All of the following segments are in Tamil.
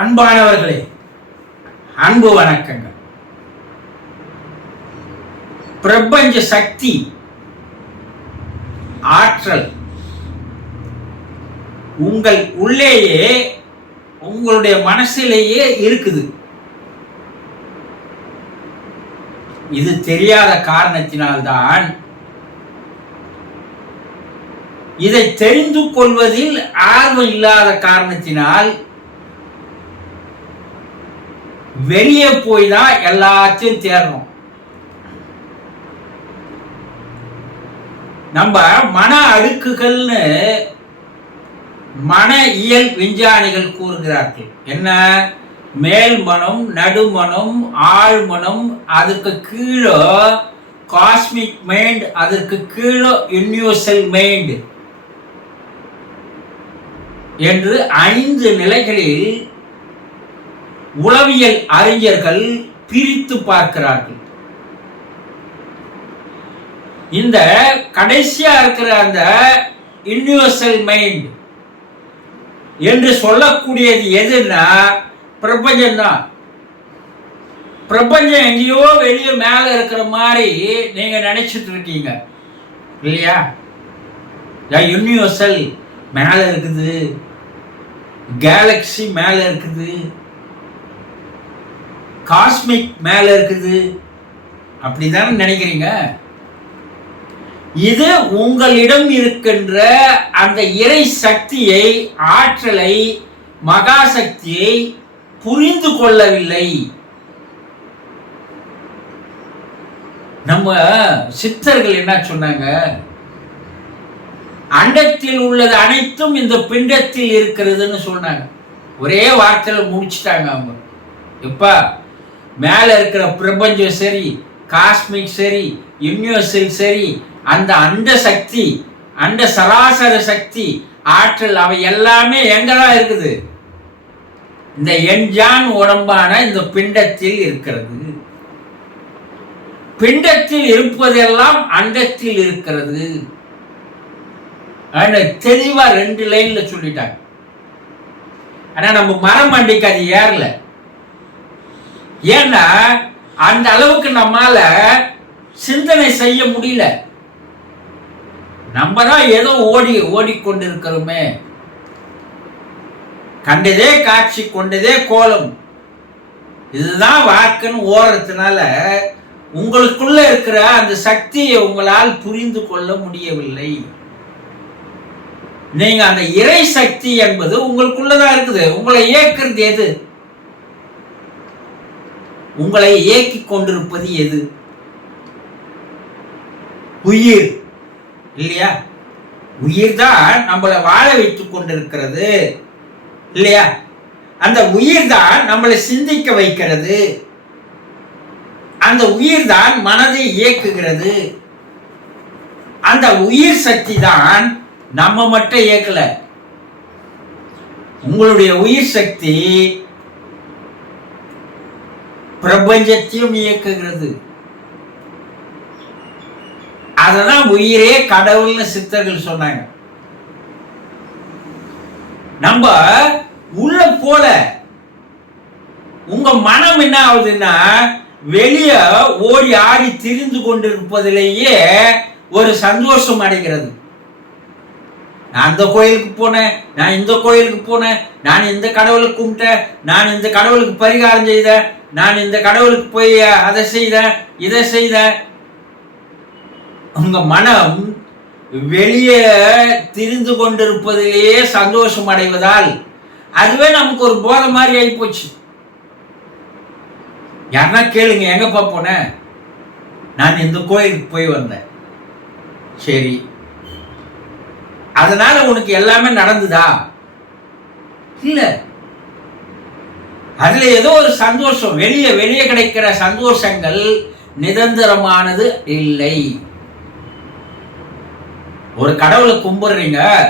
அன்பானவர்களே அன்பு வணக்கங்கள். பிரபஞ்ச சக்தி ஆற்றல் உங்கள் உள்ளேயே உங்களுடைய மனசிலேயே இருக்குது. இது தெரியாத காரணத்தினால்தான் இதை தெரிந்து கொள்வதில் ஆர்வம் இல்லாத காரணத்தினால் வெளியே போய் தான் எல்லாத்தையும் தேரணும் நம்ம மன அடுக்குகள்னு மன இயல் விஞ்ஞானிகள் கூறுகிறார்கள். என்ன? மேல் மனம் நடுமனம் ஆழ்மனம் அதுக்கு கீழே காஸ்மிக் மைண்ட் அதற்கு கீழே யூனிவர்சல் மைண்ட் என்று ஐந்து நிலைகளில் உளவியல் அறிஞர்கள் பிரித்து பார்க்கிறார்கள். இந்த கடைசியா இருக்கிற அந்த யூனிவர்சல் மைண்ட் என்று சொல்லக்கூடியது எதுன்னா பிரபஞ்சம்தான். பிரபஞ்சம் எங்கேயோ வெளியே மேலே இருக்கிற மாதிரி நீங்க நினைச்சிட்டு இருக்கீங்க. இல்லையா? யூனிவர்சல் மேலே இருக்குது. கேலக்ஸி மேலே இருக்குது. காஸ்மிக் மேலே இருக்குது. அப்படிதானே நினைக்கிறீங்க? இது உங்களிடம் இருக்கின்ற அந்த இறை சக்தியை ஆற்றலை மகா சக்தியை புரிந்து கொள்ளவில்லை. நம்ம சித்தர்கள் என்ன சொன்னாங்க? அண்டத்தில் உள்ளது அனைத்தும் இந்த பிண்டத்தில் இருக்கிறதுன்னு சொன்னாங்க. ஒரே வார்த்தையில முடிச்சிட்டாங்க அவங்க. எப்பா மேலே இருக்கிற பிரபஞ்சம் சரி காஸ்மிக் சரி யூனிவர்சல் சரி அந்த அண்ட சக்தி அந்த சராசர சக்தி ஆற்றல் அவை எல்லாமே எங்கதான் இருக்குது? இந்த எஞ்சான் உடம்பான இந்த பிண்டத்தில் இருக்கிறது. பிண்டத்தில் இருப்பதெல்லாம் அண்டத்தில் இருக்கிறது. தெளிவா ரெண்டு லைன்ல சொல்லிட்டாங்க. ஆனா நம்ம மரம் அண்டிக்கு அது ஏறல. ஏன்னா அந்த அளவுக்கு நம்மால சிந்தனை செய்ய முடியல. நம்ம தான் ஏதோ ஓடி ஓடிக்கொண்டிருக்கிறோமே. கண்டதே காட்சி கொண்டதே கோலம். இதுதான் வாக்குன்னு ஓடுறதுனால உங்களுக்குள்ள இருக்கிற அந்த சக்தியை உங்களால் புரிந்து கொள்ள முடியவில்லை. நீங்க அந்த இறை சக்தி என்பது உங்களுக்குள்ளதான் இருக்குது. உங்களை இயக்குறது எது? உங்களை இயக்கி கொண்டிருப்பது எது? உயிர். இல்லையா? உயிர் தான் நம்மளை வாழ வைத்துக் கொண்டிருக்கிறது. இல்லையா? அந்த உயிர் தான் நம்மளை சிந்திக்க வைக்கிறது. அந்த உயிர் தான் மனதை இயக்குகிறது. அந்த உயிர் சக்தி தான் நம்ம மட்டும் இயக்கல. உங்களுடைய உயிர் சக்தி பிரபஞ்சத்தையும் இயக்குகிறது. அததான் உயிரே கடவுள்னு சித்தர்கள் சொன்னாங்க. நம்ம உள்ள போல உங்க மனம் என்ன ஆகுதுன்னா வெளிய ஓடி ஆடி திரிந்து கொண்டிருப்பதிலேயே ஒரு சந்தோஷம் அடைகிறது. நான் அந்த கோயிலுக்கு போனேன் நான் இந்த கோயிலுக்கு போனேன் நான் இந்த கடவுளுக்கு கும்பிட்டேன் நான் இந்த கடவுளுக்கு பரிகாரம் செய்தேன் நான் இந்த கடவுளுக்கு போய் அதை செய்தேன் இதை செய்தேன். உங்க மனம் வெளியே திரிந்து கொண்டிருப்பதிலேயே சந்தோஷம் அடைவதால் அதுவே நமக்கு ஒரு போதை மாதிரி ஆகி போச்சு யாருன்னா கேளுங்க எங்கப்பா போனேன் நான் இந்த கோயிலுக்கு போய் வந்தேன். சரி. அதனால உனக்கு எல்லாமே நடந்துதா? இல்ல. அதுல ஏதோ ஒரு சந்தோஷம். வெளியே வெளியே கிடைக்கிற சந்தோஷங்கள் நிரந்தரமானது இல்லை. ஒரு கடவுளை கும்பிடுறீங்க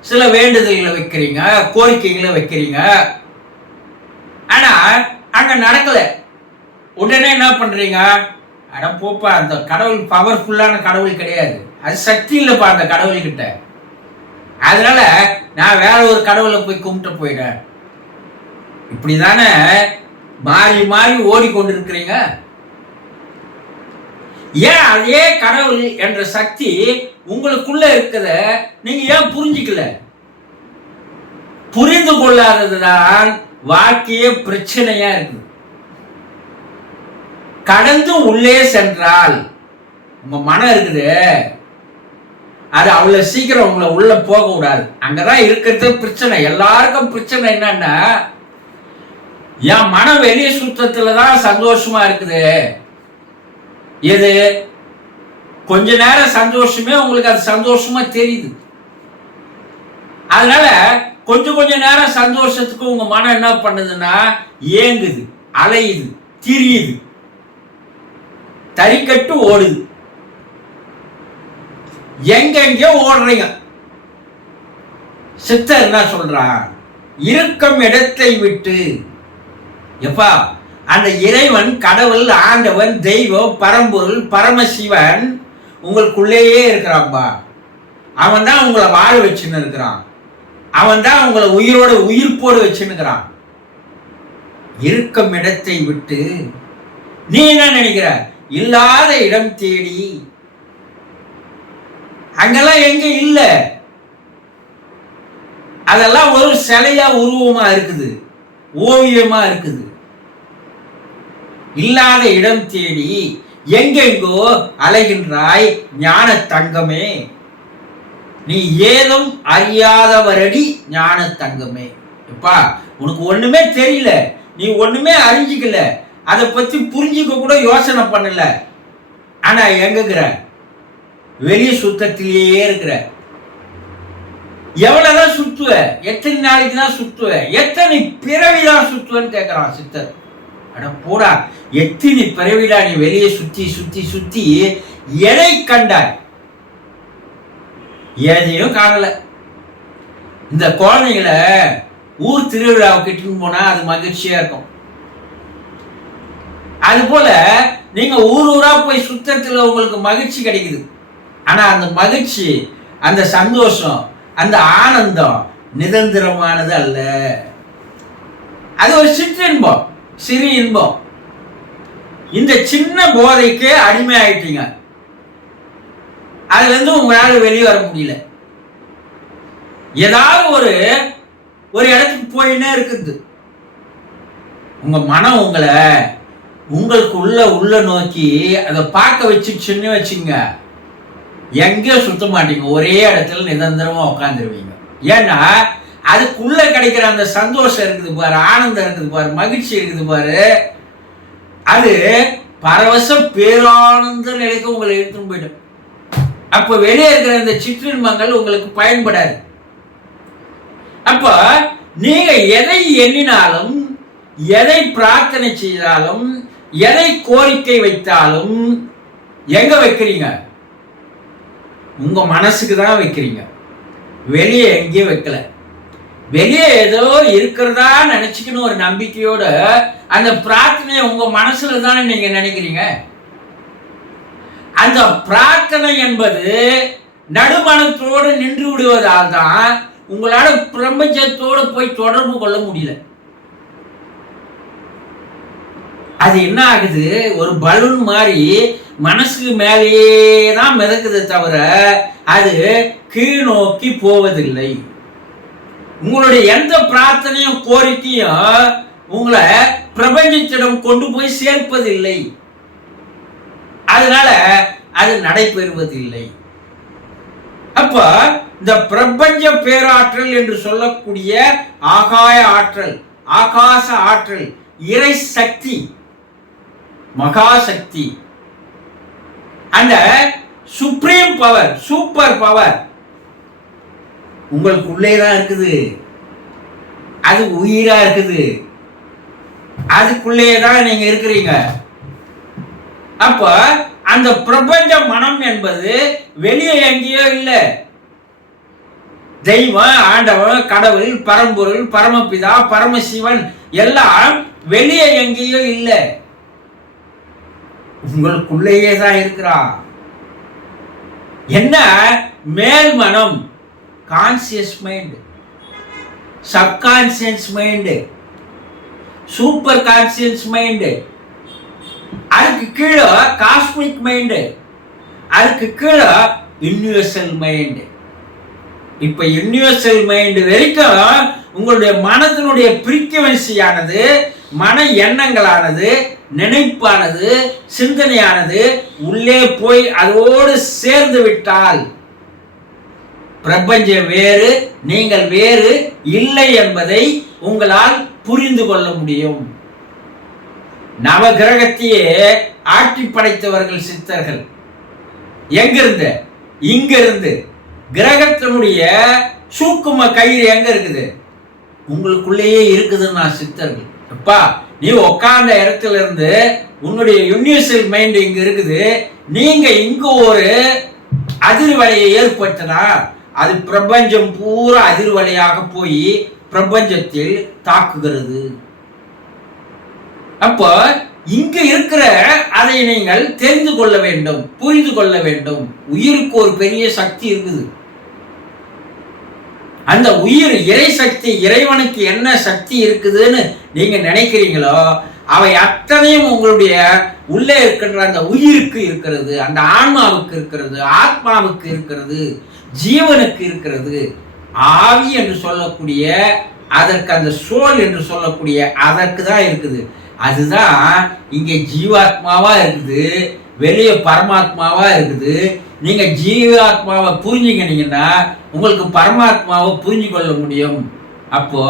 சில வேண்டுதல்களை வைக்கிறீங்க கோரிக்கைகளை வைக்கிறீங்க. ஆனா அங்க நடக்கல. உடனே என்ன பண்றீங்க? அட போப்பா அந்த கடவுள் பவர்ஃபுல்லான கடவுள் கிடையாது. அது சக்தி இல்லைப்பா அந்த கடவுள்கிட்ட. அதனால நான் வேற ஒரு கடவுளை போய் கும்பிட்டு போயிடுறேன். இப்படிதானே மாறி மாறி ஓடிக்கொண்டிருக்கிறீங்க? ஏன் அதே கடவுள் என்ற சக்தி உங்களுக்குள்ள இருக்கிறத நீங்க ஏன் புரிஞ்சுக்கல? புரிந்து கொள்ளாததுதான் வாழ்க்கையே பிரச்சனையா இருக்குது. கடந்து உள்ளே சென்றால் உங்க மனம் இருக்குது அது அவ்வளவு சீக்கிரம் உங்களை உள்ள போக கூடாது அங்கதான் இருக்கிறது பிரச்சனை. எல்லாருக்கும் பிரச்சனை என்னன்னா என் மனம் வெளியே சுத்தத்துல தான் சந்தோஷமா இருக்குது. எது? கொஞ்ச நேரம் சந்தோஷமே உங்களுக்கு அது சந்தோஷமா தெரியுது. அதனால கொஞ்சம் கொஞ்ச நேரம் சந்தோஷத்துக்கு உங்க மனம் என்ன பண்ணுதுன்னா ஏங்குது அலையுது திரியுது. தறிக்கட்டு ஓடுது. எங்கெங்கே ஓடுறீங்க. சித்தர் என்ன சொல்றான்? இருக்கும் இடத்தை விட்டு. எப்பா அந்த இறைவன் கடவுள் ஆண்டவன் தெய்வம் பரம்பொருள் பரமசிவன் உங்களுக்குள்ளேயே இருக்கிறான்பா. அவன் தான் உங்களை வாழ வச்சுன்னு இருக்கிறான். அவன் தான் உங்களை உயிரோட உயிர்ப்போடு வச்சுன்னுக்கிறான் இருக்கும் இடத்தை விட்டு. நீ என்ன நினைக்கிற? இல்லாத இடம் தேடி அங்கெல்லாம் எங்க இல்ல? அதெல்லாம் ஒரு சிலையா உருவமா இருக்குது. ஓவியமா இருக்குது. இல்லாத இடம் தேடி எங்கெங்கோ அலைகின்றாய் ஞான தங்கமே. நீ ஏதும் அறியாதவரடி ஞான தங்கமே. எப்பா உனக்கு ஒண்ணுமே தெரியல. நீ ஒண்ணுமே அறிஞ்சிக்கல. அதை பத்தி புரிஞ்சுக்க கூட யோசனை பண்ணல. ஆனா எங்கங்கிற வெளி சுத்தத்திலேயே இருக்கிற. எவ்வளவுதான் சுத்துவ? எத்தனை நாளைக்கு தான் சுத்துவ? எத்தனை பிறவிதான் சுத்துவன்னு கேட்கிறான் சித்தர். அட போடா. எத்தனை பிறவிடா நீ வெளியே சுத்தி சுத்தி சுத்தி எதை கண்டாய்? எதையும் காணல. இந்த குழந்தைங்களை ஊர் திருவிழாவுக்கு இட்டுன்னு போனா அது மகிழ்ச்சியா இருக்கும். அது போல நீங்க ஊர் ஊரா போய் சுத்தத்துல உங்களுக்கு மகிழ்ச்சி கிடைக்குது. ஆனா அந்த மகிழ்ச்சி அந்த சந்தோஷம் அந்த ஆனந்தம் நிரந்தரமானது அல்ல. அது ஒரு சிற்றின்பம் சிறு இன்பம். இந்த சின்ன போதைக்கு அடிமை ஆயிட்டீங்க அதுல இருந்து உங்களால வெளியே வர முடியல. ஏதாவது ஒரு ஒரு இடத்துக்கு போயின்னே இருக்குது. உங்க மனம் உங்களை உங்களுக்கு உள்ள உள்ள நோக்கி அதை பார்க்க வச்சுச்சுன்னு வச்சுங்க. எங்கேயும் சுத்த மாட்டீங்க ஒரே இடத்துல நிரந்தரமாக உட்காந்துருவீங்க ஏன்னா அதுக்குள்ளே கிடைக்கிற அந்த சந்தோஷம் இருக்குது பாரு ஆனந்தம் இருக்குது பாரு மகிழ்ச்சி இருக்குது பாரு. அது பரவசம் பேரானந்த நிலைக்கு உங்களை எடுத்துன்னு போயிடும். அப்போ வெளியே இருக்கிற இந்த சிற்றின்பங்கள் உங்களுக்கு பயன்படாது. அப்போ நீங்க எதை எண்ணினாலும் எதை பிரார்த்தனை செய்தாலும் எதை கோரிக்கை வைத்தாலும் எங்க வைக்கிறீங்க? உங்கள் மனசுக்கு தான் வைக்கிறீங்க. வெளியே எங்கேயும் வைக்கல. வெளியே ஏதோ இருக்கிறதா நினச்சிக்கணும் ஒரு நம்பிக்கையோட அந்த பிரார்த்தனையை உங்கள் மனசில் தானே நீங்கள் நினைக்கிறீங்க? அந்த பிரார்த்தனை என்பது நடுமணத்தோடு நின்று விடுவதால் தான் உங்களால் பிரபஞ்சத்தோடு போய் தொடர்பு கொள்ள முடியல. அது என்ன ஆகுது? ஒரு பலூன் மாதிரி மனசுக்கு மேலேயே தான் மிதக்குது தவிர அது கீழ் நோக்கி போவதில்லை. உங்களுடைய எந்த பிரார்த்தனையும் கோரிக்கையும் உங்களை பிரபஞ்சத்திடம் கொண்டு போய் சேர்ப்பதில்லை. அதனால அது நடைபெறுவதில்லை. அப்ப இந்த பிரபஞ்ச பேராற்றல் என்று சொல்லக்கூடிய ஆகாய ஆற்றல் ஆகாச ஆற்றல் இறை சக்தி மகாசக்தி. அந்த சுப்ரீம் பவர் சூப்பர் பவர் உங்களுக்குள்ளே தான் இருக்குது. அது உயிரா இருக்குது. அதுக்குள்ளேயே தான் நீங்க இருக்கிறீங்க. அப்ப அந்த பிரபஞ்ச மனம் என்பது வெளியே எங்கேயோ இல்லை. தெய்வம் ஆண்டவன் கடவுள் பரம்பொருள் பரமபிதா பரமசிவன் எல்லாம் வெளியே எங்கேயோ இல்லை. உங்களுக்குள்ளேயே தான் இருக்கிறா. என்ன? மேல் மனம். Conscious mind subconscious mind super conscience mind அதுக்கு கீழே காஸ்மிக் மைண்டு அதுக்கு கீழே யூனிவர்சல் மைண்டு இப்போ யூனிவர்சல் மைண்டு வரைக்கும் உங்களுடைய மனத்தினுடைய பிரிக்குவன்சியானது மன எண்ணங்களானது நினைப்பானது சிந்தனையானது உள்ளே போய் அதோடு சேர்ந்து விட்டால் பிரபஞ்சம் வேறு நீங்கள் வேறு இல்லை என்பதை உங்களால் புரிந்து கொள்ள முடியும். நவகிரகத்தையே ஆட்டி படைத்தவர்கள் சித்தர்கள். எங்கிருந்து? இங்கிருந்து. கிரகத்தினுடைய சூக்கும கயிறு எங்க இருக்குது? உங்களுக்குள்ளேயே இருக்குதுன்னு நான் சித்தர்கள். அப்பா நீ உட்கார்ந்த இடத்துல இருந்து உன்னுடைய யூனிவர்சல் மைண்ட் இங்க இருக்குது. நீங்க இங்க ஒரு அதிர்வலையை ஏற்படுத்தினா அது பிரபஞ்சம் பூரா அதிர்வலையாக போய் பிரபஞ்சத்தில் தாக்குகிறது. அப்போ இங்க இருக்கிற அதை நீங்கள் தெரிந்து கொள்ள வேண்டும் புரிந்து கொள்ள வேண்டும். உயிருக்கு ஒரு பெரிய சக்தி இருக்குது. அந்த உயிர் இறை சக்தி இறைவனுக்கு என்ன சக்தி இருக்குதுன்னு நீங்க நினைக்கிறீங்களோ அவை அத்தனையும் உங்களுடைய உள்ளே இருக்கின்ற அந்த உயிருக்கு இருக்கிறது அந்த ஆன்மாவுக்கு இருக்கிறது ஆத்மாவுக்கு இருக்கிறது ஜீவனுக்கு இருக்கிறது ஆவி என்று சொல்லக்கூடிய அதற்கு அந்த சோல் என்று சொல்லக்கூடிய அதற்கு தான் இருக்குது. அதுதான் இங்கே ஜீவாத்மாவாக இருக்குது வெளியே பரமாத்மாவாக இருக்குது. நீங்கள் ஜீவாத்மாவை புரிஞ்சுக்கினீங்கன்னா உங்களுக்கு பரமாத்மாவை புரிஞ்சு கொள்ள முடியும். அப்போ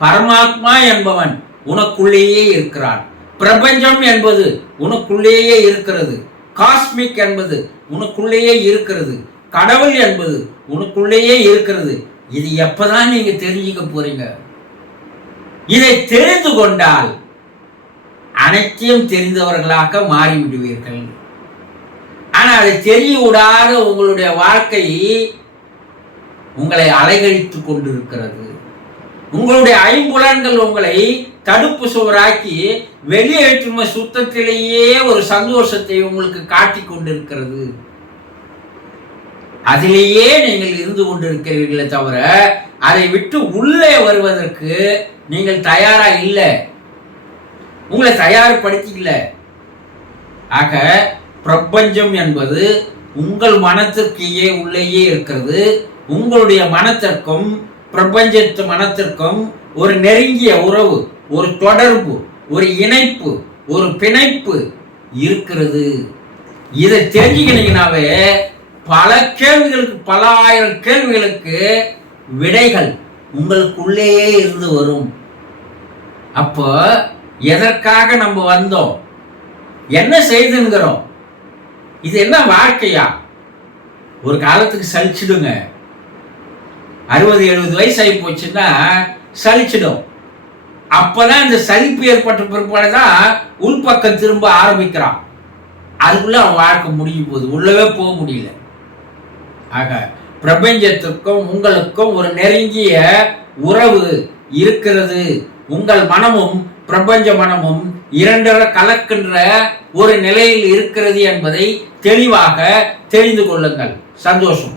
பரமாத்மா என்பவன் உனக்குள்ளேயே இருக்கிறான். பிரபஞ்சம் என்பது உனக்குள்ளேயே இருக்கிறது. காஸ்மிக் என்பது உனக்குள்ளேயே இருக்கிறது. கடவுள் என்பது உனக்குள்ளேயே இருக்கிறது. இது எப்பதான் நீங்க தெரிஞ்சுக்க போறீங்க? இதை தெரிந்து கொண்டால் அனைத்தையும் தெரிந்தவர்களாக மாறிவிடுவீர்கள். ஆனால் அதை தெரிய விடாத உங்களுடைய வாழ்க்கை உங்களை அலைகழித்து கொண்டிருக்கிறது. உங்களுடைய ஐம்புலன்கள் உங்களை தடுப்பு சுவராக்கி வெளியேற்றுமை சுத்தத்திலேயே ஒரு சந்தோஷத்தை உங்களுக்கு காட்டி கொண்டிருக்கிறது. அதிலேயே நீங்கள் இருந்து கொண்டிருக்கிறீர்களே தவிர அதை விட்டு உள்ளே வருவதற்கு நீங்கள் தயாரா இல்லை. உங்களை தயார்படுத்திக்கல. ஆக பிரபஞ்சம் என்பது உங்கள் மனத்திற்கேயே உள்ளேயே இருக்கிறது. உங்களுடைய மனத்திற்கும் பிரபஞ்சத்து மனத்திற்கும் ஒரு நெருங்கிய உறவு ஒரு தொடர்பு ஒரு இணைப்பு ஒரு பிணைப்பு இருக்கிறது. இதை தெரிஞ்சுக்கினீங்கனாவே பல கேள்விகளுக்கு பல ஆயிரம் கேள்விகளுக்கு விடைகள் உங்களுக்குள்ளேயே இருந்து வரும். அப்போ எதற்காக நம்ம வந்தோம்? என்ன செய்துங்கிறோம்? இது என்ன வாழ்க்கையா? ஒரு காலத்துக்கு சலிச்சிடுங்க. அறுபது எழுபது வயசு ஆகி போச்சுன்னா சலிச்சிடும். அப்பதான் இந்த சலிப்பு ஏற்பட்ட பிற்பாடு தான் உள்பக்கம் திரும்ப ஆரம்பிக்கிறான். அதுக்குள்ள அவன் வாழ்க்கை முடியும் போகுது. உள்ளவே போக முடியல. ஆக பிரபஞ்சத்திற்கும் உங்களுக்கும் ஒரு நெருங்கிய உறவு இருக்கிறது. உங்கள் மனமும் பிரபஞ்ச மனமும் இரண்டர கலக்கின்ற ஒரு நிலையில் இருக்கிறது என்பதை தெளிவாக தெரிந்து கொள்ளுங்கள். சந்தோஷம்.